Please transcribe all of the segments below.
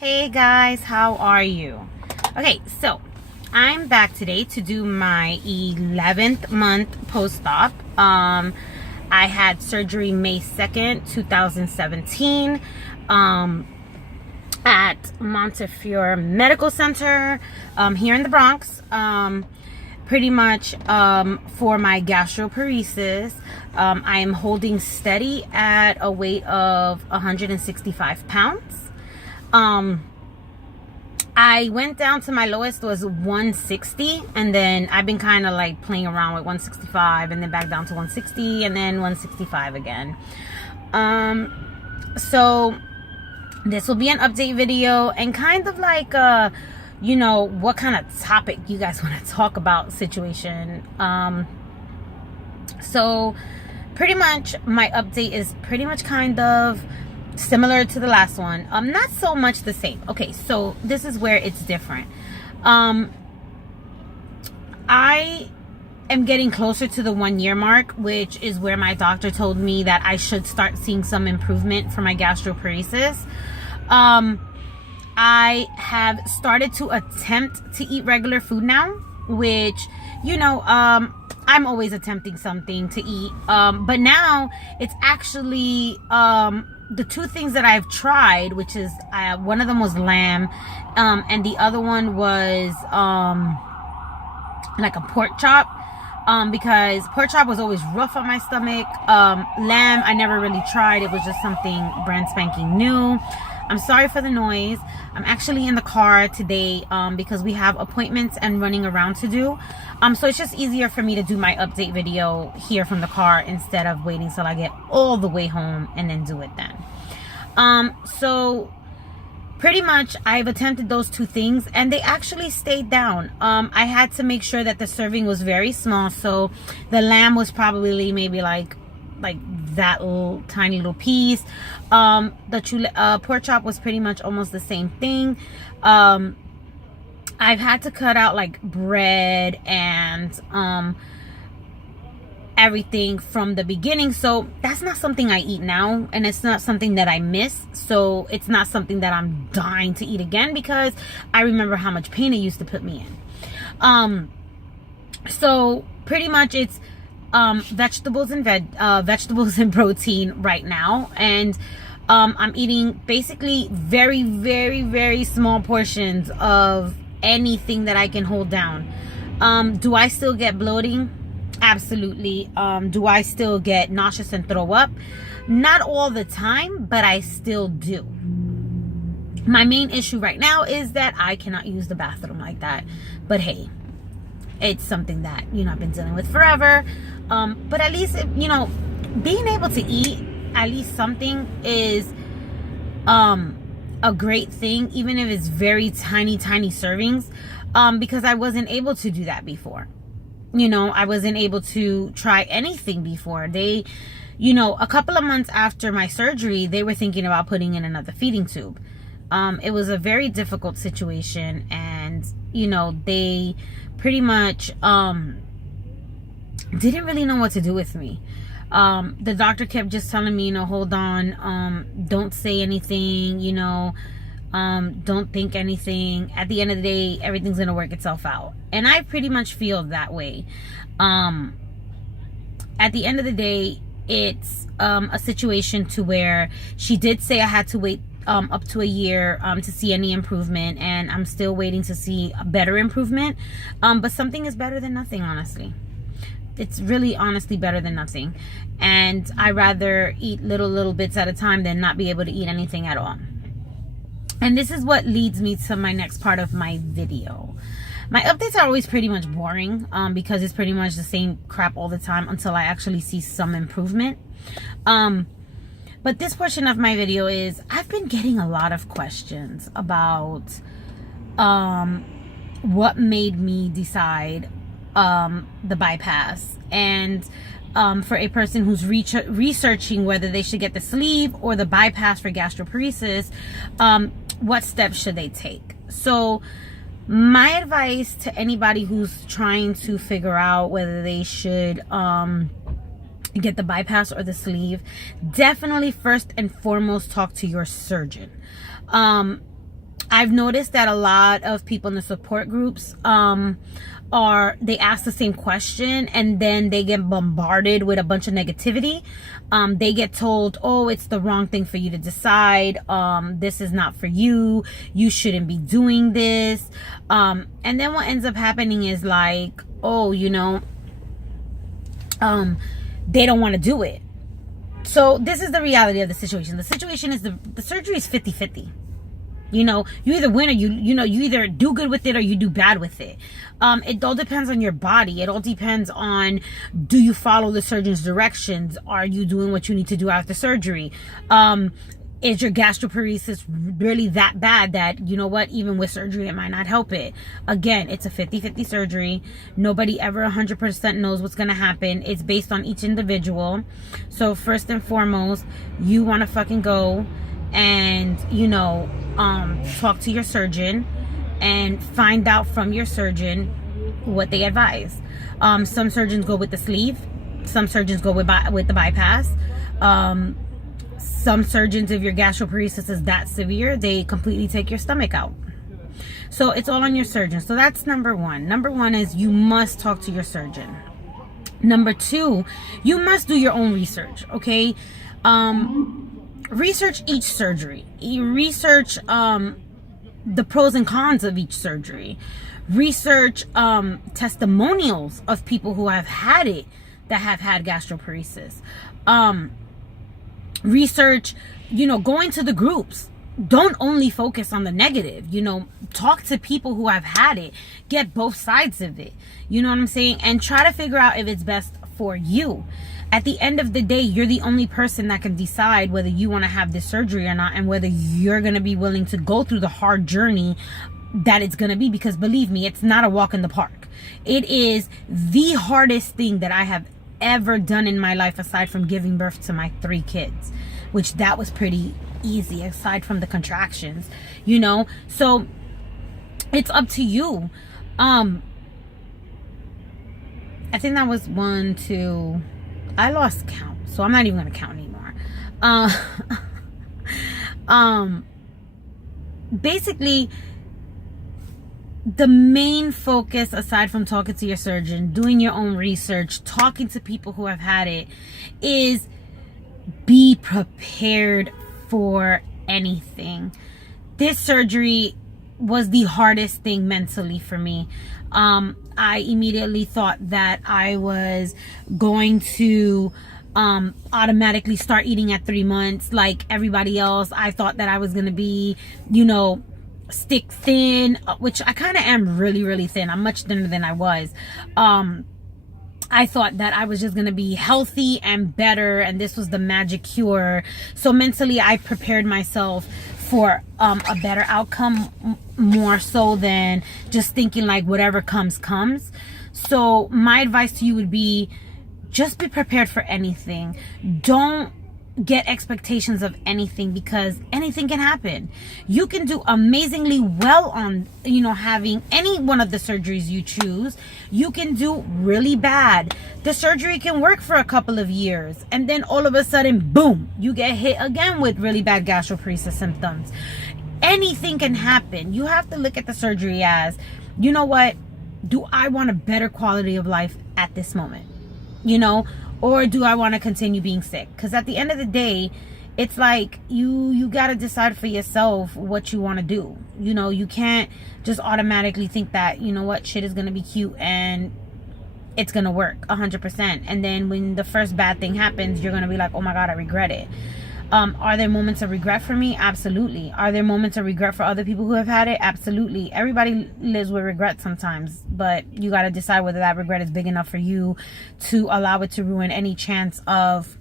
Hey guys, how are you? Okay, so I'm back today to do my 11th month post-op. I had surgery May 2nd, 2017 at Montefiore Medical Center here in the Bronx. Pretty much for my gastroparesis. I am holding steady at a weight of 165 pounds. I went down to my lowest was 160, and then I've been kind of like playing around with 165 and then back down to 160 and then 165 again. So this will be an update video and kind of like what kind of topic you guys want to talk about situation. So pretty much my update is pretty much kind of similar to the last one, not so much the same. Okay, so this is where it's different. I am getting closer to the 1 year mark, which is where my doctor told me that I should start seeing some improvement for my gastroparesis. I have started to attempt to eat regular food now, which I'm always attempting something to eat, but now it's actually the two things that I've tried, which is one of them was lamb, and the other one was like a pork chop, because pork chop was always rough on my stomach. Lamb I never really tried. It was just something brand spanking new. I'm sorry for the noise. I'm actually in the car today because we have appointments and running around to do. So it's just easier for me to do my update video here from the car instead of waiting till I get all the way home and then do it then. So pretty much I've attempted those two things and they actually stayed down. I had to make sure that the serving was very small. So the lamb was probably maybe like that little tiny little piece. The pork chop was pretty much almost the same thing. I've had to cut out like bread and everything from the beginning, so that's not something I eat now, and it's not something that I miss, so it's not something that I'm dying to eat again because I remember how much pain it used to put me in. So pretty much it's vegetables and protein right now, and I'm eating basically very, very, very small portions of anything that I can hold down. Do I still get bloating? Absolutely. Do I still get nauseous and throw up? Not all the time, but I still do. My main issue right now is that I cannot use the bathroom like that, but hey, it's something that I've been dealing with forever. But at least being able to eat at least something is a great thing, even if it's very tiny servings, because I wasn't able to do that before. I wasn't able to try anything before. They a couple of months after my surgery, they were thinking about putting in another feeding tube. It was a very difficult situation, and they pretty much didn't really know what to do with me. The doctor kept just telling me, hold on, don't say anything, don't think anything. At the end of the day, everything's gonna work itself out, and I pretty much feel that way. At the end of the day, it's a situation to where she did say I had to wait up to a year to see any improvement, and I'm still waiting to see a better improvement, but something is better than nothing, honestly. It's really honestly better than nothing, and I rather eat little bits at a time than not be able to eat anything at all. And this is what leads me to my next part of my video. My updates are always pretty much boring because it's pretty much the same crap all the time until I actually see some improvement. But this portion of my video is, I've been getting a lot of questions about what made me decide the bypass, and for a person who's researching whether they should get the sleeve or the bypass for gastroparesis, what steps should they take? So my advice to anybody who's trying to figure out whether they should get the bypass or the sleeve, definitely first and foremost talk to your surgeon. I've noticed that a lot of people in the support groups they ask the same question and then they get bombarded with a bunch of negativity. They get told, oh, it's the wrong thing for you to decide. This is not for you. You shouldn't be doing this. And then what ends up happening is like, oh, you know, they don't want to do it. So this is the reality of the situation. The situation is the surgery is 50-50. You know, you either win or you either do good with it or you do bad with it. It all depends on your body. It all depends on, do you follow the surgeon's directions? Are you doing what you need to do after surgery? Is your gastroparesis really that bad that, you know what, even with surgery, it might not help it? Again, it's a 50-50 surgery. Nobody ever 100% knows what's going to happen. It's based on each individual. So first and foremost, you want to fucking go and, you know, talk to your surgeon and find out from your surgeon what they advise. Some surgeons go with the sleeve. Some surgeons go with the bypass. Some surgeons, if your gastroparesis is that severe, they completely take your stomach out. So it's all on your surgeon. So that's number one. Number one is you must talk to your surgeon. Number two, you must do your own research, okay? Research each surgery. Research the pros and cons of each surgery. Research testimonials of people who have had it, that have had gastroparesis. Research, you know, going to the groups. Don't only focus on the negative, you know, talk to people who have had it, get both sides of it, you know what I'm saying? And try to figure out if it's best for you. At the end of the day, you're the only person that can decide whether you want to have this surgery or not, and whether you're going to be willing to go through the hard journey that it's going to be, because believe me, it's not a walk in the park. It is the hardest thing that I have ever done in my life, aside from giving birth to my 3 kids, which that was pretty easy aside from the contractions, you know. So it's up to you. I think that was 1, 2, I lost count, so I'm not even gonna count anymore. Basically, the main focus, aside from talking to your surgeon, doing your own research, talking to people who have had it, is be prepared for anything. This surgery was the hardest thing mentally for me. I immediately thought that I was going to automatically start eating at 3 months like everybody else. I thought that I was going to be, you know, stick thin, which I kind of am really, really thin. I'm much thinner than I was. I thought that I was just going to be healthy and better, and this was the magic cure. So mentally, I prepared myself for a better outcome, more so than just thinking like whatever comes, comes. So my advice to you would be, just be prepared for anything. Don't get expectations of anything, because anything can happen. You can do amazingly well on, you know, having any one of the surgeries you choose. You can do really bad. The surgery can work for a couple of years, and then all of a sudden, boom, you get hit again with really bad gastroparesis symptoms. Anything can happen. You have to look at the surgery as, you know what, do I want a better quality of life at this moment? You know, or do I want to continue being sick? Because at the end of the day, it's like you got to decide for yourself what you want to do. You know, you can't just automatically think that, you know what, shit is going to be cute and it's going to work 100%. And then when the first bad thing happens, you're going to be like, oh my God, I regret it. Are there moments of regret for me? Absolutely. Are there moments of regret for other people who have had it? Absolutely. Everybody lives with regret sometimes, but you got to decide whether that regret is big enough for you to allow it to ruin any chance of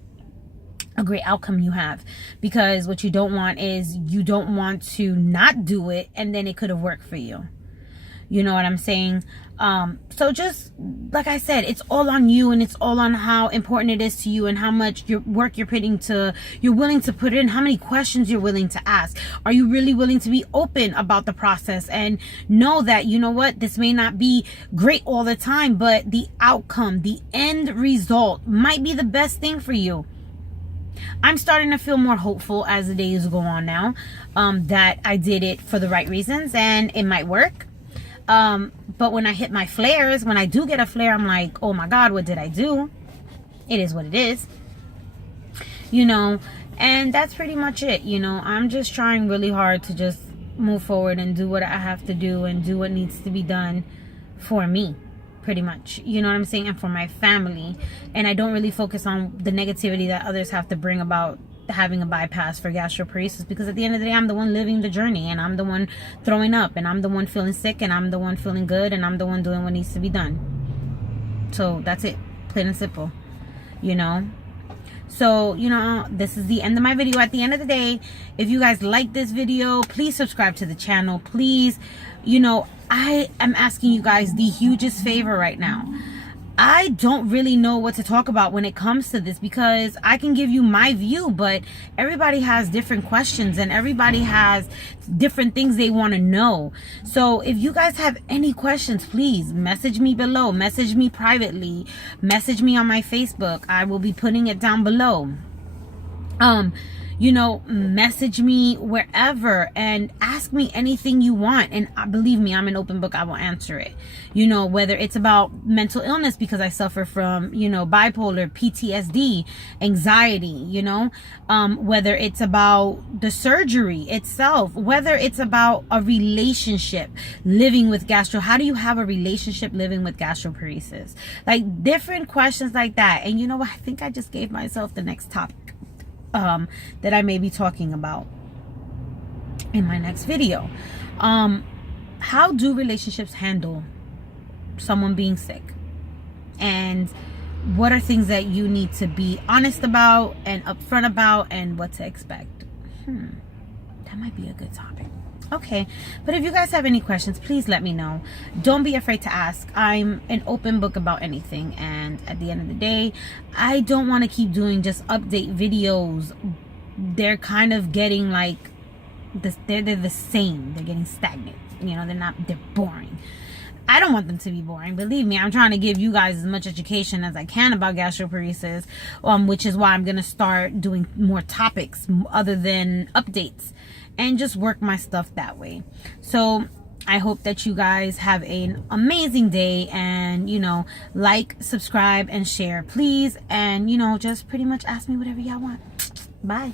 a great outcome you have. Because what you don't want is, you don't want to not do it and then it could have worked for you. You know what I'm saying? So just like I said, it's all on you, and it's all on how important it is to you, and how much your work you're willing to put in, how many questions you're willing to ask. Are you really willing to be open about the process and know that, you know what, this may not be great all the time, but the outcome, the end result might be the best thing for you. I'm starting to feel more hopeful as the days go on now, that I did it for the right reasons and it might work. But when I hit my flares, when I do get a flare, I'm like, oh my God, what did I do? It is what it is, you know, and that's pretty much it. You know, I'm just trying really hard to just move forward and do what I have to do and do what needs to be done for me, pretty much, you know what I'm saying, and for my family. And I don't really focus on the negativity that others have to bring about having a bypass for gastroparesis, because at the end of the day, I'm the one living the journey, and I'm the one throwing up, and I'm the one feeling sick, and I'm the one feeling good, and I'm the one doing what needs to be done. So that's it, plain and simple, you know. So, you know, this is the end of my video. At the end of the day, if you guys like this video, please subscribe to the channel. Please, you know, I am asking you guys the hugest favor right now. I don't really know what to talk about when it comes to this, because I can give you my view, but everybody has different questions and everybody has different things they want to know. So if you guys have any questions, please message me below, message me privately, message me on my Facebook. I will be putting it down below. You know, message me wherever and ask me anything you want. And believe me, I'm an open book. I will answer it. You know, whether it's about mental illness, because I suffer from, you know, bipolar, PTSD, anxiety, you know, whether it's about the surgery itself, whether it's about a relationship living with how do you have a relationship living with gastroparesis? Like different questions like that. And you know what? I think I just gave myself the next topic that I may be talking about in my next video. How do relationships handle someone being sick? And what are things that you need to be honest about and upfront about, and what to expect? That might be a good topic. Okay, but if you guys have any questions, please let me know. Don't be afraid to ask. I'm an open book about anything, and at the end of the day, I don't want to keep doing just update videos. They're kind of getting like this, they're the same. They're getting stagnant, you know. They're boring. I don't want them to be boring. Believe me, I'm trying to give you guys as much education as I can about gastroparesis, which is why I'm going to start doing more topics other than updates, and just work my stuff that way. So I hope that you guys have an amazing day, and, you know, like, subscribe, and share, please. And, you know, just pretty much ask me whatever y'all want. Bye.